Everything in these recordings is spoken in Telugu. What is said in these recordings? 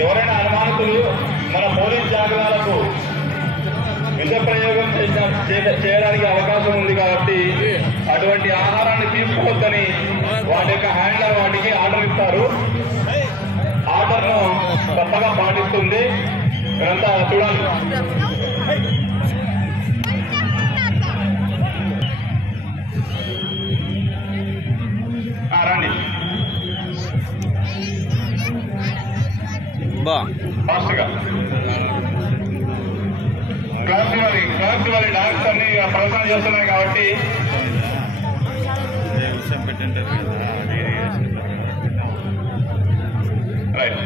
ఎవరైనా అనుమానితులు మన పోలీస్ జాగ్రత్తలకు విష ప్రయోగం చేయడానికి అవకాశం ఉంది కాబట్టి అటువంటి ఆహారాన్ని తీసుకోవద్దని వాటి యొక్క హ్యాండ్లర్ వాటికి ఆర్డర్ ఇస్తారు. ఆర్డర్ను తప్పగా పాటిస్తుంది. మీరంతా చూడాలి. రండి ఫాస్ట్గా. క్లాస్ వారి డాక్టర్స్ అన్ని ప్రదర్శన చేస్తున్నాయి కాబట్టి రైట్.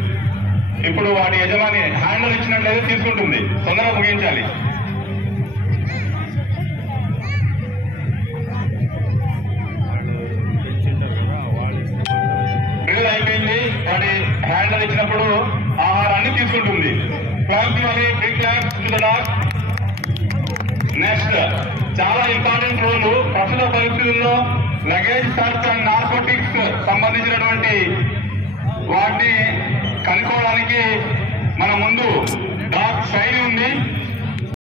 ఇప్పుడు వాటి యజమాని హ్యాండల్ ఇచ్చినట్లయితే తీసుకుంటుంది. తొందరగా ముగించాలి. డ్రిల్ అయిపోయింది. వాటి హ్యాండల్ ఇచ్చినప్పుడు ఆహారాన్ని తీసుకుంటుంది. నెక్స్ట్ చాలా ఇంపార్టెంట్ రోల్ ప్రస్తుత పరిస్థితుల్లో లగేజ్ సర్చ్ అండ్ నార్కోటిక్స్ సంబంధించినటువంటి వాటిని కనుక్కోవడానికి మన ముందు డాగ్ శైలి ఉంది.